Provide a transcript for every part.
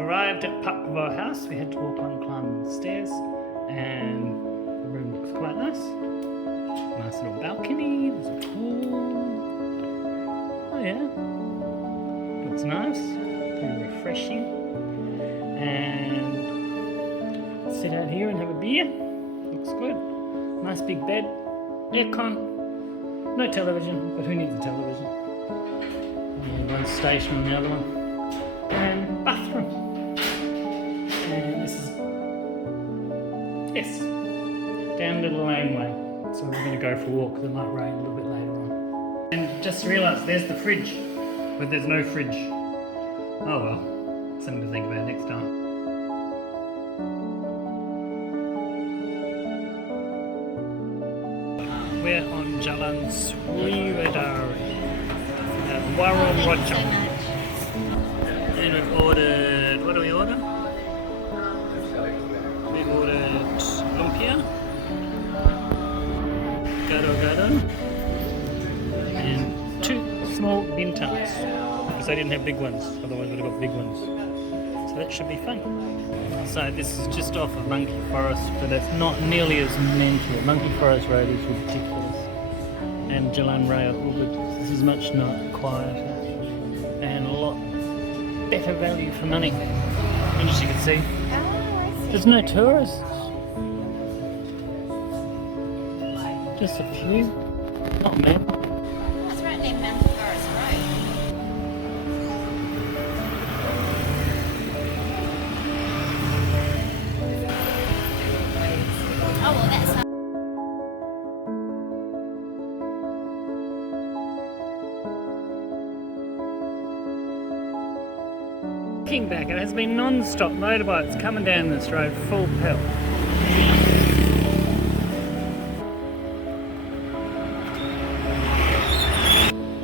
arrived at Pakvo House. We had to walk on, climb the stairs, and the room looks quite nice. Nice little balcony, there's a pool. Oh yeah, looks nice, pretty refreshing. And sit out here and have a beer, looks good. Nice big bed, aircon, no television, but who needs a television? And one station on the other one. And bathroom. And this is, yes, down a little laneway. So we're going to go for a walk because it might rain a little bit later on. And just realised there's the fridge, but there's no fridge. Oh well, something to think about next time. We're on Jalan Sriwadari at Warung Rojong. And we've ordered, what do we order? We ordered lumpia, gado-gado, and 2 small bintans, because they didn't have big ones, otherwise we'd have got big ones. So that should be fun. So this is just off of Monkey Forest, but it's not nearly as mental. Monkey Forest Road is ridiculous. And Jalan Raya Ubud, this is much quieter and a lot better value for money. And as you can see, there's no tourists. Just a few, not many. What's right named Monkey Forest Road? Oh well, that's not. Looking back, it has been non-stop motorbikes coming down this road full pelt.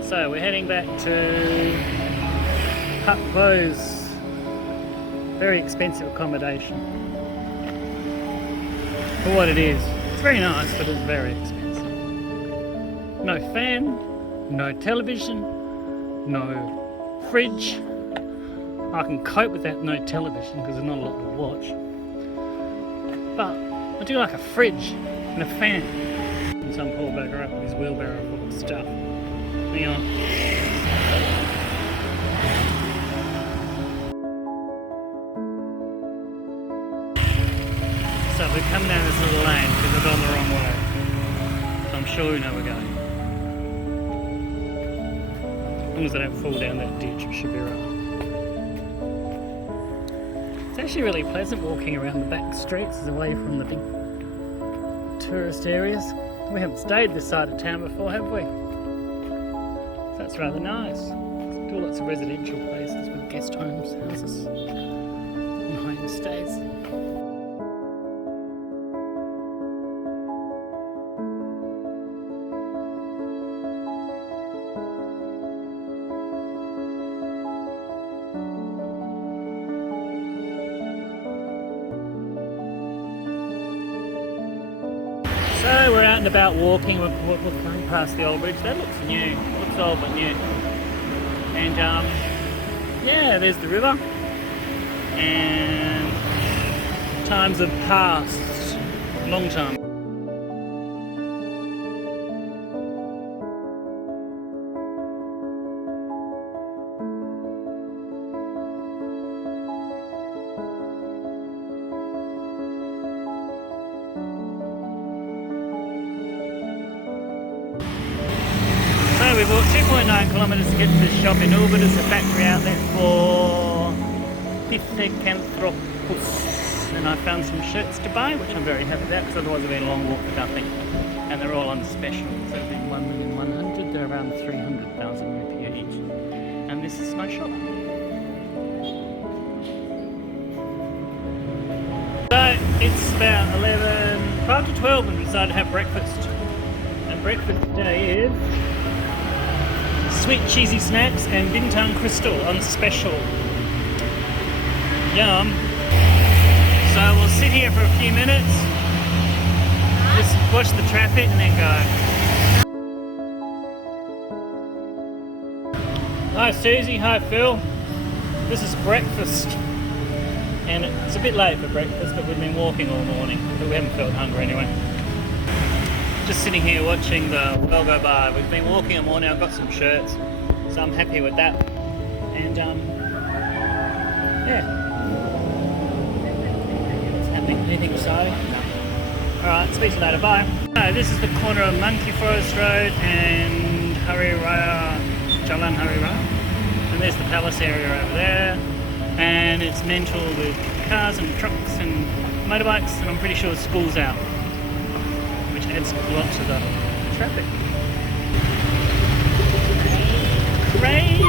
So we're heading back to Pakvo's very expensive accommodation. For what it is. It's very nice, but it's very expensive. No fan, no television, no fridge. I can cope with that no television because there's not a lot to watch. But I do like a fridge and a fan. And some poor bugger up with his wheelbarrow full of stuff. Hang on. So we're coming down this little lane because we've gone the wrong way. So I'm sure we know we're going. As long as I don't fall down that ditch, we should be right. It's actually really pleasant walking around the back streets away from the big tourist areas. We haven't stayed this side of town before, have we? So that's rather nice. Still lots of residential places with guest homes, houses, and homestays. So we're out and about walking, we're going past the old bridge. That looks new, looks old but new. And yeah, there's the river. And times have passed, long time. We walked 2.9 kilometres to get to the shop in Ubud. It's a factory outlet for Pithecanthropus. And I found some shirts to buy, which I'm very happy about, because otherwise it'd be a long walk for nothing. And they're all on special, so it'd be 1,100,000. They're around 300,000 rupee each. And this is my shop. So it's about 5 to 12 and we decided to have breakfast. And breakfast today is sweet cheesy snacks and bintang crystal on special. Yum. So we'll sit here for a few minutes, just watch the traffic and then go. Hi Susie, hi Phil. This is breakfast. And it's a bit late for breakfast, but we've been walking all morning, but we haven't felt hunger anyway. Just sitting here watching the world go by. We've been walking all morning. I've got some shirts, so I'm happy with that. And yeah. What's happening? Anything so? Alright, speak to you later. Bye. This is the corner of Monkey Forest Road and Jalan Hari Raya. And there's the palace area over there. And it's mental with cars and trucks and motorbikes, and I'm pretty sure school's out, which adds a lot to the traffic. Crazy!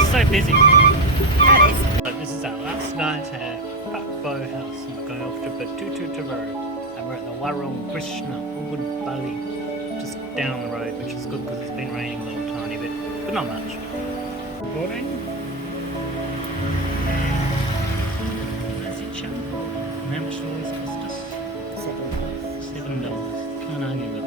It's so busy. That is. But this is our last night at Patbo House. We're going off to Pithecanthropus Road, and we're at the Warung Krishna Ubud Bali, just down the road, which is good because it's been raining a little tiny bit, but not much. Boarding. That's it, chum. How much do these cost us? $7. Can't argue with